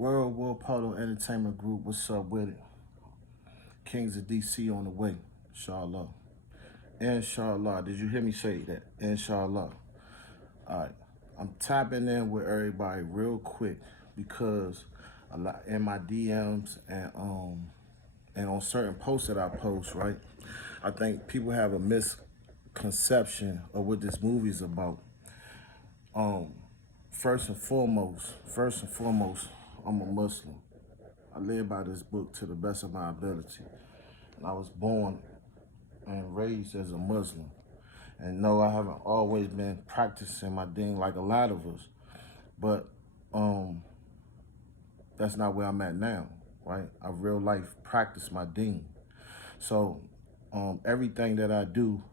World War Polo Entertainment Group, what's up with it? Kingz of DC on the way, inshallah. Inshallah, did you hear me say that? Inshallah. All right, I'm tapping in with everybody real quick because a lot in my DMs and on certain posts that I post, right? I think people have a misconception of what this movie is about. Um, first and foremost, I'm a Muslim. I live by this book to the best of my ability. And I was born and raised as a Muslim. And no, I haven't always been practicing my deen like a lot of us. But um, that's not where I'm at now, right? I real life practice my deen. So everything that I do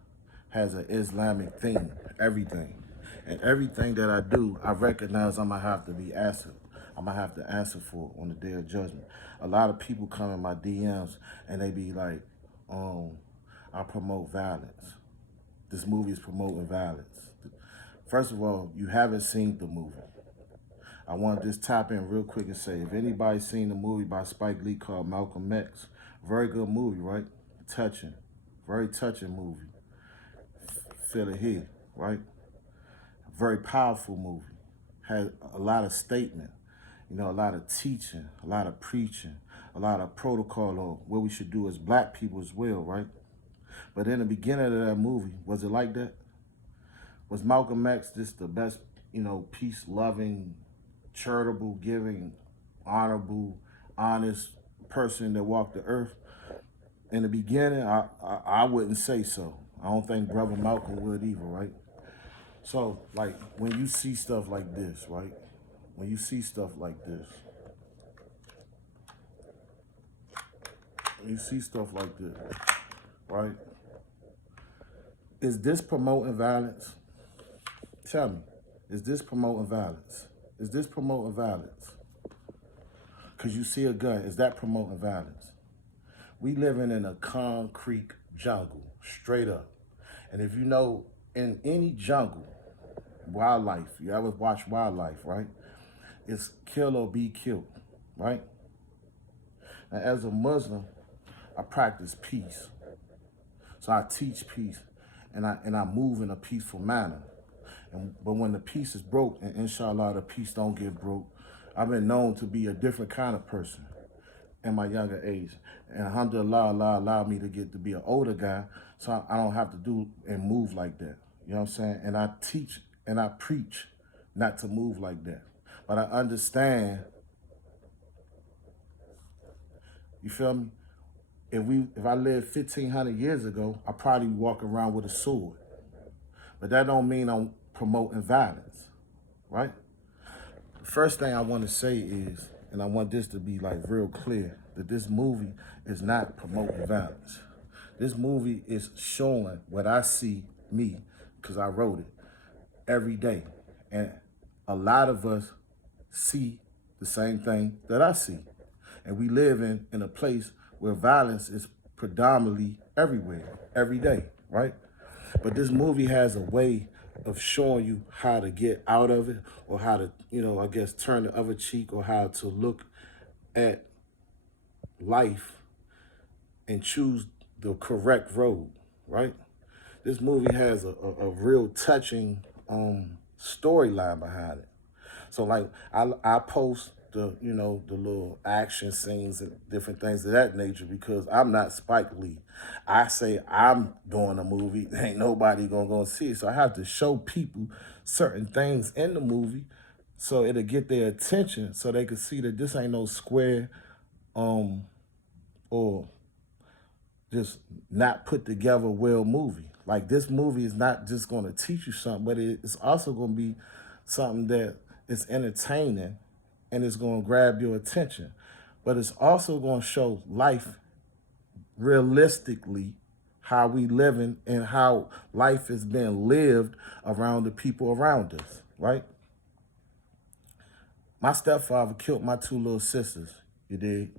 has an Islamic theme, everything. And everything that I do, I recognize I'm gonna have to be answered. I'm gonna have to answer for on the day of judgment. A lot of people come in my DMs and they be like, I promote violence. This movie is promoting violence. First of all, you haven't seen the movie. I want to just tap in real quick and say, if anybody's seen the movie by Spike Lee called Malcolm X, very good movie, right? Touching, very touching movie. Feel it here, right? Very powerful movie. Had a lot of statement, a lot of teaching, a lot of preaching, a lot of protocol on what we should do as black people as well, right? But in the beginning of that movie, was it like that? Was Malcolm X just the best, peace-loving, charitable, giving, honorable, honest person that walked the earth? In the beginning, I wouldn't say so. I don't think Brother Malcolm would either, right? So, like, when you see stuff like this, right? When you see stuff like this, when you see stuff like this, right? Is this promoting violence? Tell me, is this promoting violence? Is this promoting violence? Because you see a gun, is that promoting violence? We living in a concrete jungle, straight up. And if you know, in any jungle, wildlife, you ever watch wildlife, right? It's kill or be killed, right? And as a Muslim, I practice peace. So I teach peace and I move in a peaceful manner. But when the peace is broke, and inshallah the peace don't get broke, I've been known to be a different kind of person in my younger age. And alhamdulillah, Allah allowed me to get to be an older guy, so I don't have to do and move like that. You know what I'm saying? And I teach and I preach not to move like that. But I understand, you feel me? If I lived 1,500 years ago, I probably walk around with a sword. But that don't mean I'm promoting violence, right? The first thing I want to say is, and I want this to be like real clear, that this movie is not promoting violence. This movie is showing what I see, me, because I wrote it, every day. And a lot of us see the same thing that I see. And we live in a place where violence is predominantly everywhere, every day, right? But this movie has a way of showing you how to get out of it, or how to, I guess, turn the other cheek, or how to look at life and choose the correct road, right? This movie has a real touching storyline behind it. So like I post the little action scenes and different things of that nature because I'm not Spike Lee. I say I'm doing a movie, ain't nobody gonna go see it. So I have to show people certain things in the movie so it'll get their attention so they can see that this ain't no square or just not put together well movie. Like, this movie is not just gonna teach you something, but it's also gonna be something that is entertaining and it's gonna grab your attention. But it's also gonna show life realistically, how we living and how life is being lived around the people around us, right? My stepfather killed my two little sisters, you dig,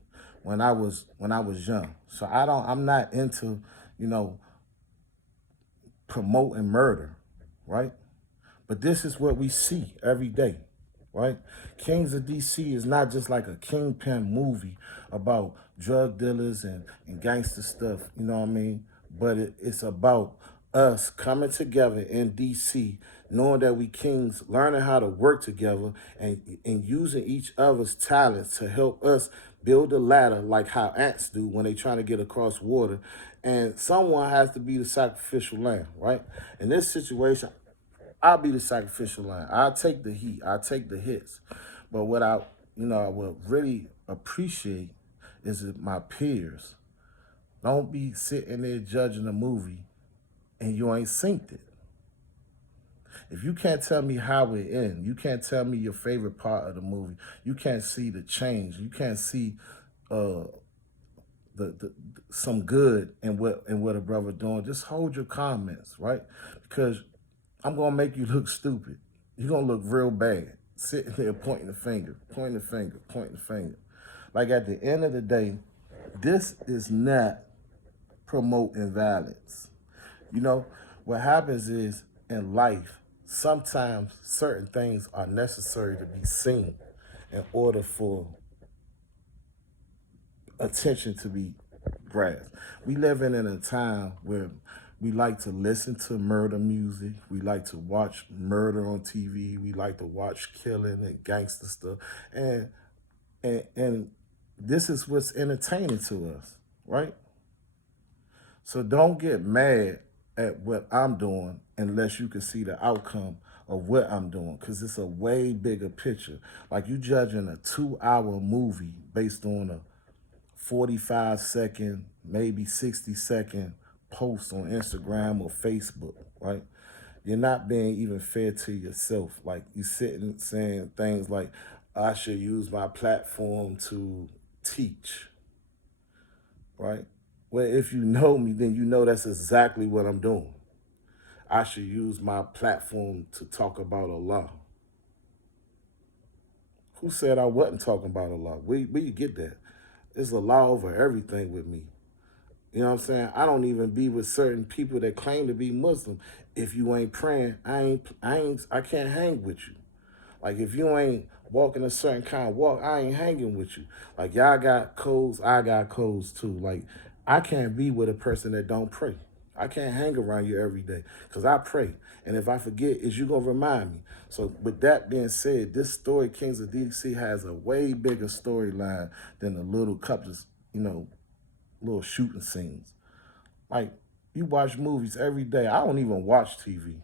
when I was young. So I'm not into, promoting murder, right? But this is what we see every day, right? Kings of DC is not just like a kingpin movie about drug dealers and gangster stuff, you know what I mean? But it's about us coming together in DC, knowing that we kings, learning how to work together and using each other's talents to help us build a ladder like how ants do when they trying to get across water. And someone has to be the sacrificial lamb, right? In this situation, I'll be the sacrificial lamb. I'll take the heat. I'll take the hits. But what I would really appreciate is that my peers don't be sitting there judging a movie and you ain't synced it. If you can't tell me how it ends, you can't tell me your favorite part of the movie, you can't see the change, you can't see uh, the some good in what a brother doing, just hold your comments, right? Because I'm gonna make you look stupid. You're gonna look real bad. Sitting there pointing the finger, pointing the finger, pointing the finger. Like at the end of the day, this is not promoting violence. You know, what happens is in life, sometimes certain things are necessary to be seen in order for attention to be grasped. We live in a time where we like to listen to murder music. We like to watch murder on TV. We like to watch killing and gangster stuff. And this is what's entertaining to us, right? So don't get mad at what I'm doing unless you can see the outcome of what I'm doing, because it's a way bigger picture. Like you judging a 2 hour movie based on a 45 second, maybe 60 second post on Instagram or Facebook, right? You're not being even fair to yourself. Like you sitting saying things like, I should use my platform to teach, right? Well, if you know me, then you know that's exactly what I'm doing. I should use my platform to talk about Allah. Who said I wasn't talking about Allah? Where you get that? There's a law over everything with me. You know what I'm saying? I don't even be with certain people that claim to be Muslim. If you ain't praying, I can't hang with you. Like if you ain't walking a certain kind of walk, I ain't hanging with you. Like y'all got codes, I got codes too. Like I can't be with a person that don't pray. I can't hang around you every day because I pray. And if I forget, is you gonna remind me? So with that being said, this story, Kings of DC, has a way bigger storyline than the little couples, little shooting scenes. Like you watch movies every day. I don't even watch TV.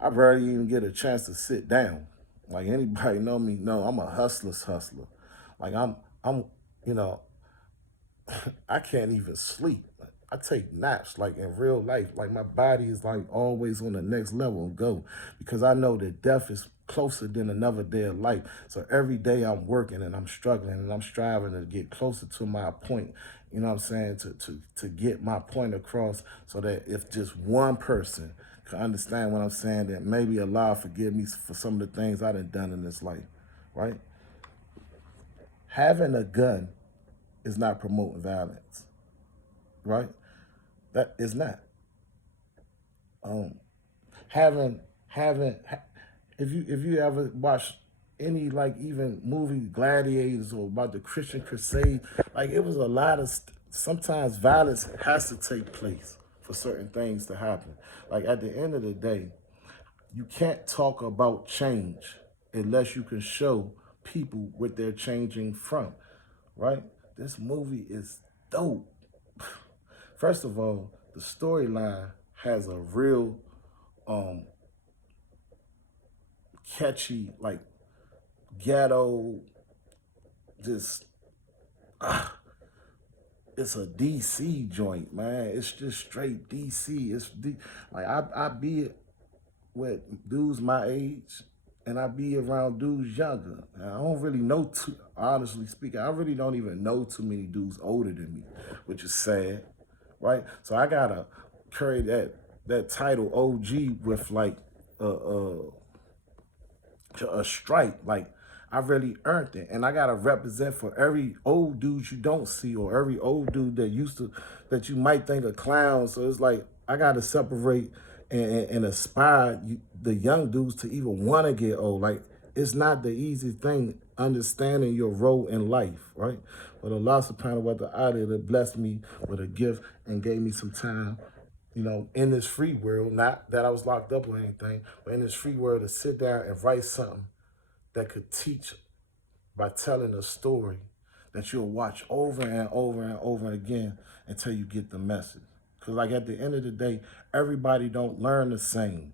I rarely even get a chance to sit down. Like anybody know me, know I'm a hustler's hustler. Like I'm, you know, I can't even sleep. I take naps like in real life. Like my body is like always on the next level and go because I know that death is closer than another day of life. So every day I'm working and I'm struggling and I'm striving to get closer to my point. You know what I'm saying? To get my point across so that if just one person can understand what I'm saying, that maybe Allah forgive me for some of the things I done in this life, right? Having a gun is not promoting violence, right? That is not. Um, having if you ever watch any like even movie Gladiators or about the Christian Crusade, like it was a lot of sometimes violence has to take place for certain things to happen. Like at the end of the day, you can't talk about change unless you can show people what they're changing from, right? This movie is dope. First of all, the storyline has a real um catchy, like ghetto, just it's a DC joint, man. It's just straight DC. Like I be with dudes my age and I be around dudes younger. And I don't really know too honestly speaking, I really don't even know too many dudes older than me, which is sad, right? So I gotta carry that title OG with like a stripe. Like I really earned it, and I gotta represent for every old dude you don't see, or every old dude that you might think a clown. So it's like I gotta separate and aspire the young dudes to even want to get old. Like it's not the easy thing understanding your role in life, right? But Allah subhanahu wa ta'ala blessed me with a gift and gave me some time, in this free world, not that I was locked up or anything, but in this free world to sit down and write something that could teach by telling a story that you'll watch over and over and over again until you get the message. Because like at the end of the day, everybody don't learn the same.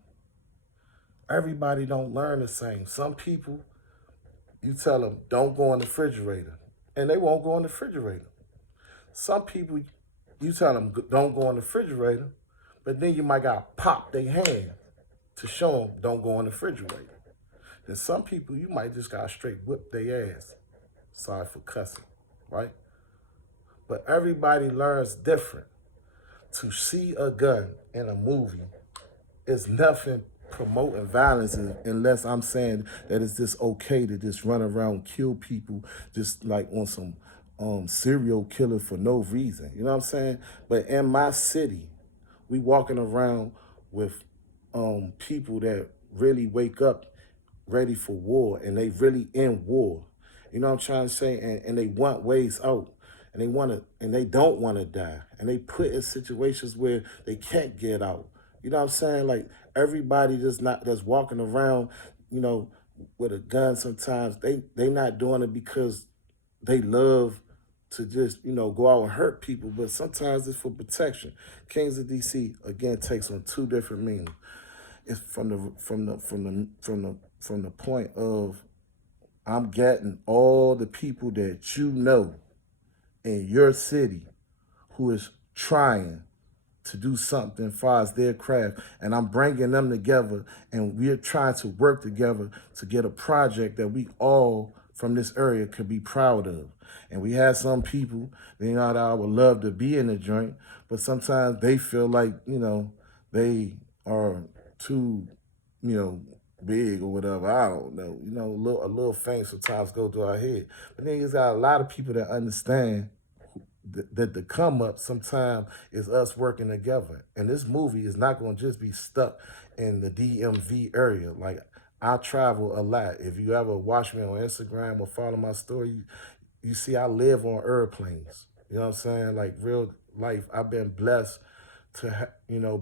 Everybody don't learn the same. Some people, you tell them, don't go in the refrigerator, and they won't go in the refrigerator. Some people, you tell them, don't go in the refrigerator, but then you might got pop their hand to show them, don't go in the refrigerator. Then some people, you might just got straight whip their ass. Sorry for cussing, right? But everybody learns different. To see a gun in a movie is nothing promoting violence unless I'm saying that it's just okay to just run around, kill people, just like on some serial killer for no reason. You know what I'm saying? But in my city, we walking around with people that really wake up ready for war and they really in war. You know what I'm trying to say? And they want ways out. And they don't want to die. And they put in situations where they can't get out. You know what I'm saying? Like everybody that's walking around, with a gun sometimes, they not doing it because they love to just, go out and hurt people, but sometimes it's for protection. Kingz of DC again takes on two different meanings. It's from the point of I'm getting all the people that you know in your city who is trying to do something as far as their craft, and I'm bringing them together, and we're trying to work together to get a project that we all from this area could be proud of. And we have some people, that I would love to be in the joint, but sometimes they feel like, they are too, big or whatever. I don't know. A little fame sometimes go through our head. But then you got a lot of people that understand that the come up sometimes is us working together. And this movie is not going to just be stuck in the DMV area. Like, I travel a lot. If you ever watch me on Instagram or follow my story, you see I live on airplanes. You know what I'm saying? Like real life, I've been blessed to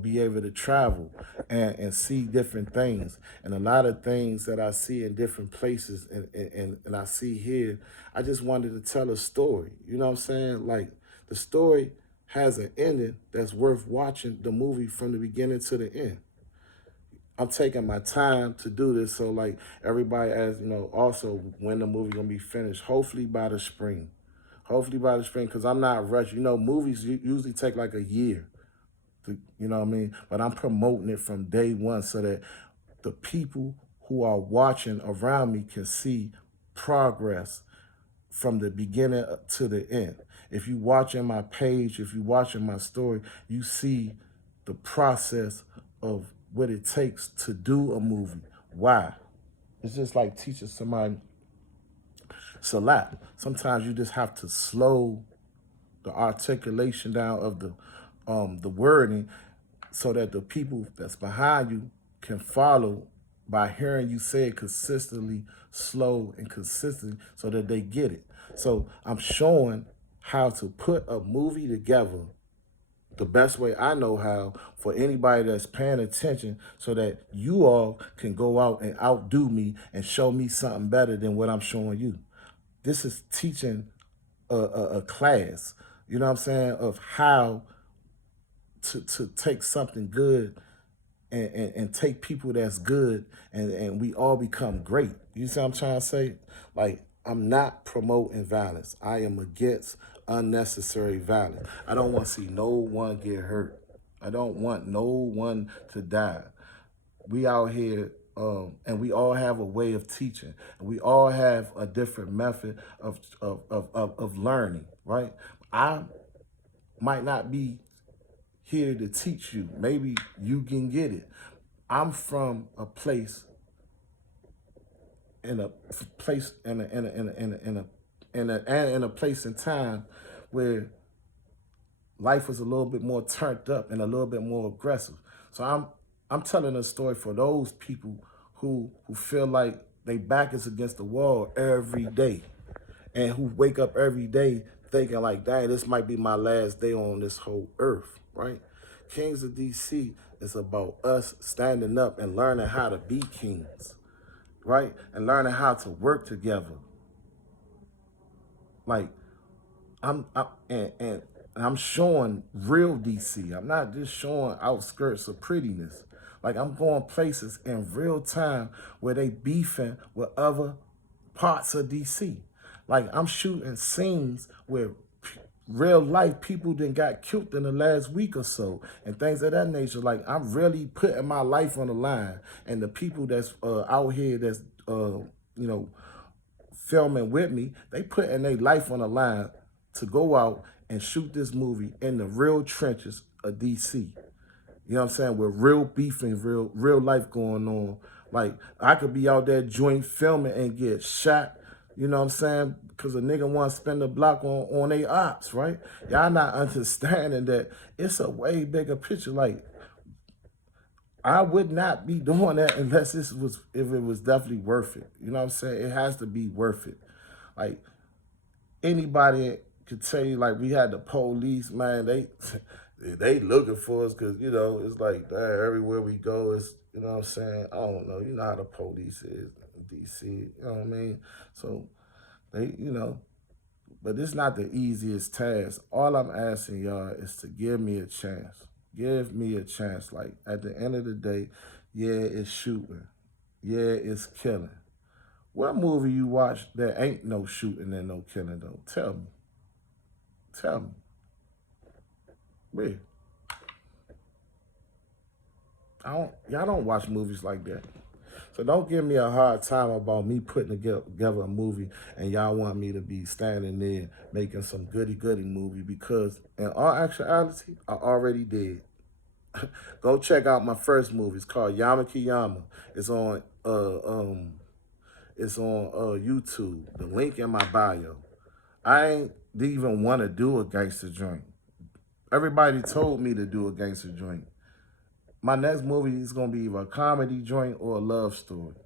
be able to travel and see different things. And a lot of things that I see in different places and I see here, I just wanted to tell a story. You know what I'm saying? Like the story has an ending that's worth watching the movie from the beginning to the end. I'm taking my time to do this, so like everybody, as also when the movie gonna be finished, hopefully by the spring. Hopefully by the spring, because I'm not rushing. Movies usually take like a year. You know what I mean? But I'm promoting it from day one so that the people who are watching around me can see progress from the beginning to the end. If you watching my page, if you watching my story, you see the process of what it takes to do a movie. Why? It's just like teaching somebody Salat. Sometimes you just have to slow the articulation down of the wording so that the people that's behind you can follow by hearing you say it consistently, slow and consistent so that they get it. So I'm showing how to put a movie together the best way I know how for anybody that's paying attention so that you all can go out and outdo me and show me something better than what I'm showing you. This is teaching a class, you know what I'm saying, of how to take something good and take people that's good and we all become great. You see what I'm trying to say? Like, I'm not promoting violence. I am against unnecessary violence. I don't want to see no one get hurt. I don't want no one to die. We out here and we all have a way of teaching. And we all have a different method of learning, right? I might not be here to teach you. Maybe you can get it. I'm from a place in a place in a place in time where life was a little bit more turned up and a little bit more aggressive. So I'm telling a story for those people who feel like they back is against the wall every day, and who wake up every day thinking like, dang, this might be my last day on this whole earth, right? Kings of DC is about us standing up and learning how to be kings, right? And learning how to work together. Like and I'm showing real DC. I'm not just showing outskirts of prettiness. Like I'm going places in real time where they beefing with other parts of DC. Like I'm shooting scenes where real life people then got killed in the last week or so and things of that nature. Like I'm really putting my life on the line, and the people that's out here that's you know filming with me, they putting their life on the line to go out and shoot this movie in the real trenches of DC. You know what I'm saying? With real beefing, real life going on. Like I could be out there joint filming and get shot. You know what I'm saying? Because a nigga want to spend the block on their ops, right? Y'all not understanding that it's a way bigger picture. Like I would not be doing that unless if it was definitely worth it. You know what I'm saying? It has to be worth it. Like anybody could tell you, like we had the police, man. They looking for us because it's like everywhere we go is what I'm saying. I don't know. You know how the police is in DC. You know what I mean? So they but it's not the easiest task. All I'm asking y'all is to give me a chance. Give me a chance. Like at the end of the day, yeah, it's shooting. Yeah, it's killing. What movie you watch that ain't no shooting and no killing though? Tell me. Tell me. Where? Y'all don't watch movies like that. So don't give me a hard time about me putting together a movie and y'all want me to be standing there making some goody movie, because in all actuality, I already did. Go check out my first movie. It's called Yamaki Yama. It's on YouTube. The link in my bio. I ain't even want to do a gangster joint. Everybody told me to do a gangster joint. My next movie is gonna be either a comedy joint or a love story.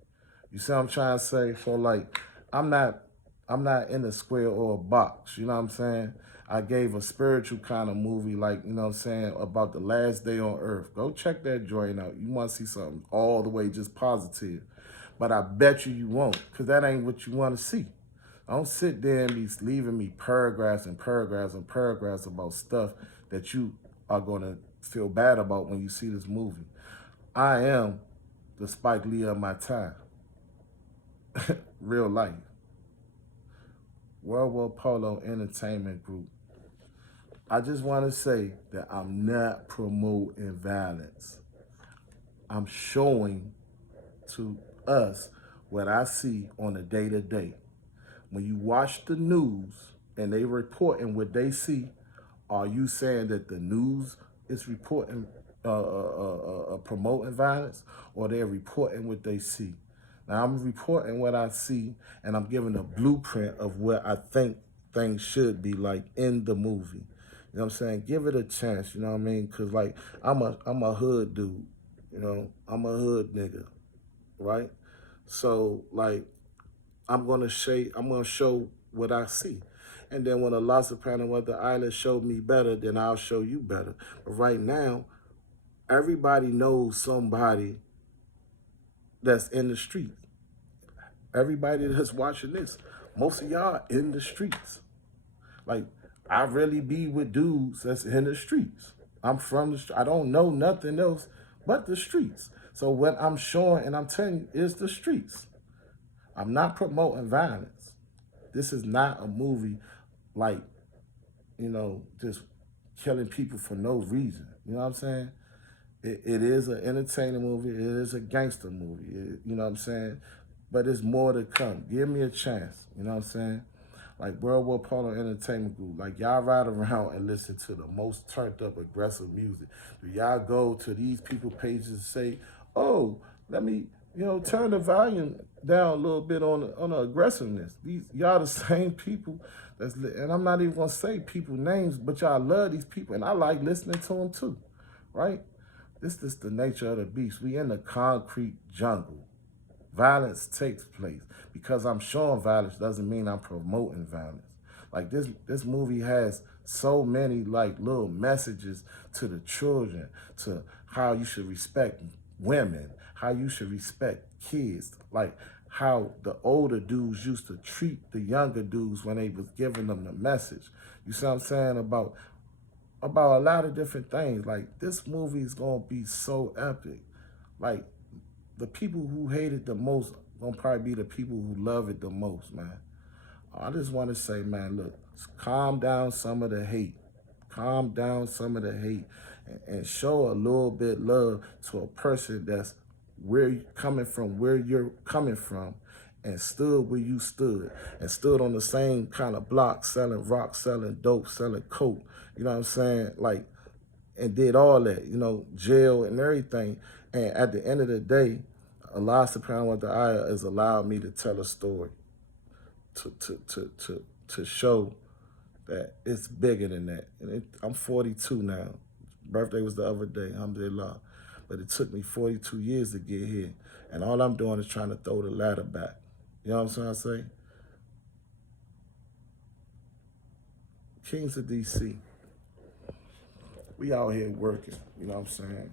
You see what I'm trying to say? So like, I'm not in a square or a box. You know what I'm saying? I gave a spiritual kind of movie, like, you know what I'm saying, about the last day on earth. Go check that joint out. You want to see something all the way just positive. But I bet you won't, because that ain't what you want to see. Don't sit there and be leaving me paragraphs and paragraphs and paragraphs about stuff that you are going to feel bad about when you see this movie. I am the Spike Lee of my time. Real life. World War Polo Entertainment Group. I just want to say that I'm not promoting violence. I'm showing to us what I see on a day-to-day. When you watch the news and they reporting what they see, are you saying that the news is reporting, promoting violence, or they're reporting what they see? Now I'm reporting what I see, and I'm giving a blueprint of what I think things should be like in the movie. You know what I'm saying? Give it a chance. You know what I mean? Cause like I'm a hood dude. I'm a hood nigga, right? So like I'm gonna show what I see. And then when Allah subhanahu wa ta'ala showed me better, then I'll show you better. But right now, everybody knows somebody that's in the streets. Everybody that's watching this, most of y'all in the streets. Like, I really be with dudes that's in the streets. I'm from the street. I don't know nothing else but the streets. So what I'm showing and I'm telling you is the streets. I'm not promoting violence. This is not a movie like, just killing people for no reason. You know what I'm saying? It is an entertaining movie. It is a gangster movie. You know what I'm saying? But it's more to come. Give me a chance. You know what I'm saying? Like World War Polo Entertainment Group. Like y'all ride around and listen to the most turned up aggressive music. Do y'all go to these people pages and say, oh, let me, turn the volume down a little bit on the aggressiveness. Y'all the same people and I'm not even gonna say people names, but y'all love these people and I like listening to them too, right? This is the nature of the beast. We in the concrete jungle. violence takes place. Because I'm showing violence doesn't mean I'm promoting violence. Like this movie has so many like little messages to the children, to how you should respect women, how you should respect kids, like how the older dudes used to treat the younger dudes when they was giving them the message. You see what I'm saying? About a lot of different things. Like, this movie is gonna be so epic. Like, the people who hate it the most gonna probably be the people who love it the most, man. I just want to say, man, look, calm down some of the hate. Calm down some of the hate and show a little bit love to a person that's where you coming from, where you're coming from, and stood where you stood, and stood on the same kind of block, selling rock, selling dope, selling coke. You know what I'm saying? Like, and did all that, you know, jail and everything. And at the end of the day, Allah subhanahu wa ta'ala has allowed me to tell a story to show that it's bigger than that. And I'm 42 now. Birthday was the other day, alhamdulillah. But it took me 42 years to get here. And all I'm doing is trying to throw the ladder back. You know what I'm trying to say? Kingz of DC. We out here working, you know what I'm saying?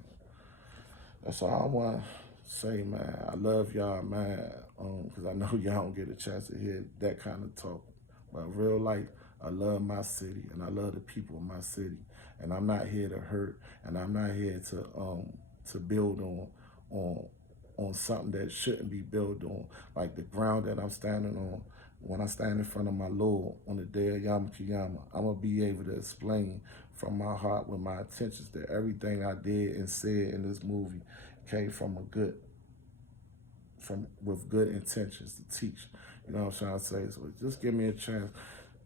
That's all I want to say, man. I love y'all, man, because I know y'all don't get a chance to hear that kind of talk. But real life, I love my city, and I love the people of my city. And I'm not here to hurt, and I'm not here to build on something that shouldn't be built on. Like the ground that I'm standing on, when I stand in front of my Lord on the day of Yom Kippur, I'm going to be able to explain from my heart with my intentions that everything I did and said in this movie came from with good intentions to teach. You know what I'm trying to say? So just give me a chance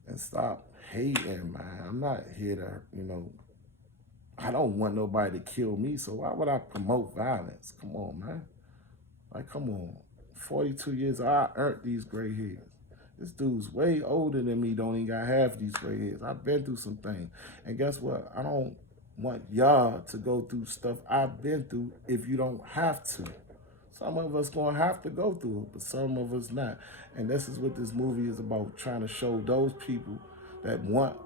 and stop hating, man. I'm not here to, you know, I don't want nobody to kill me, so why would I promote violence? Come on, man. Like, come on. 42 years, I earned these gray hairs. This dude's way older than me, don't even got half these gray hairs. I've been through some things. And guess what? I don't want y'all to go through stuff I've been through if you don't have to. Some of us gonna have to go through it, but some of us not. And this is what this movie is about, trying to show those people that want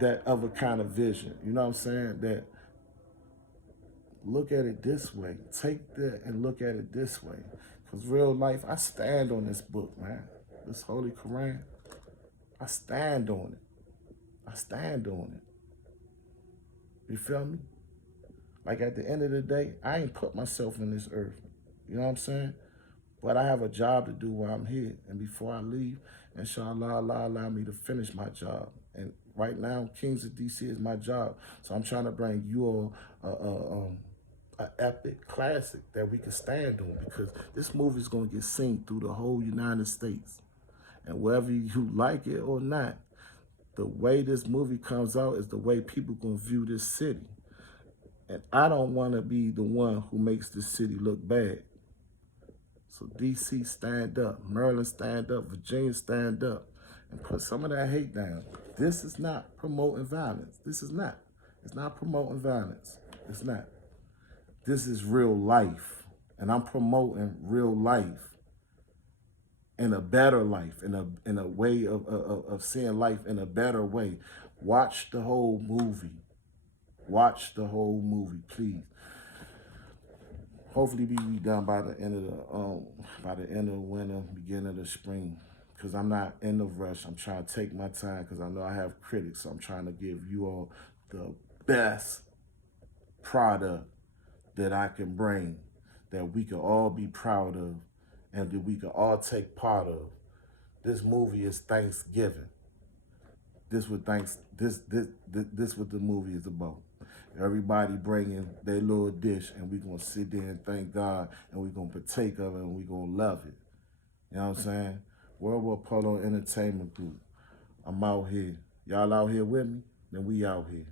that other kind of vision. You know what I'm saying? That look at it this way. Take that and look at it this way. Because real life, I stand on this book, man. This Holy Quran, I stand on it. I stand on it. You feel me? Like, at the end of the day, I ain't put myself in this earth. You know what I'm saying? But I have a job to do while I'm here. And before I leave, inshallah, Allah allow me to finish my job. And right now, Kingz of DC is my job. So I'm trying to bring you all an epic classic that we can stand on, because this movie is going to get seen through the whole United States. And whether you like it or not, the way this movie comes out is the way people going to view this city. And I don't want to be the one who makes this city look bad. So DC, stand up. Maryland, stand up. Virginia, stand up. And put some of that hate down. This is not promoting violence. This is not. It's not promoting violence. It's not. This is real life. And I'm promoting real life. In a better life, in a way of seeing life in a better way. Watch the whole movie. Watch the whole movie, please. Hopefully we be done by the end of the winter, beginning of the spring. Because I'm not in the rush. I'm trying to take my time because I know I have critics. So I'm trying to give you all the best product that I can bring, that we can all be proud of, and that we can all take part of. This movie is Thanksgiving. This what the movie is about. Everybody bringing their little dish, and we're going to sit there and thank God, and we're going to partake of it, and we're going to love it. You know what I'm saying? World War Polo Entertainment Group. I'm out here. Y'all out here with me? Then we out here.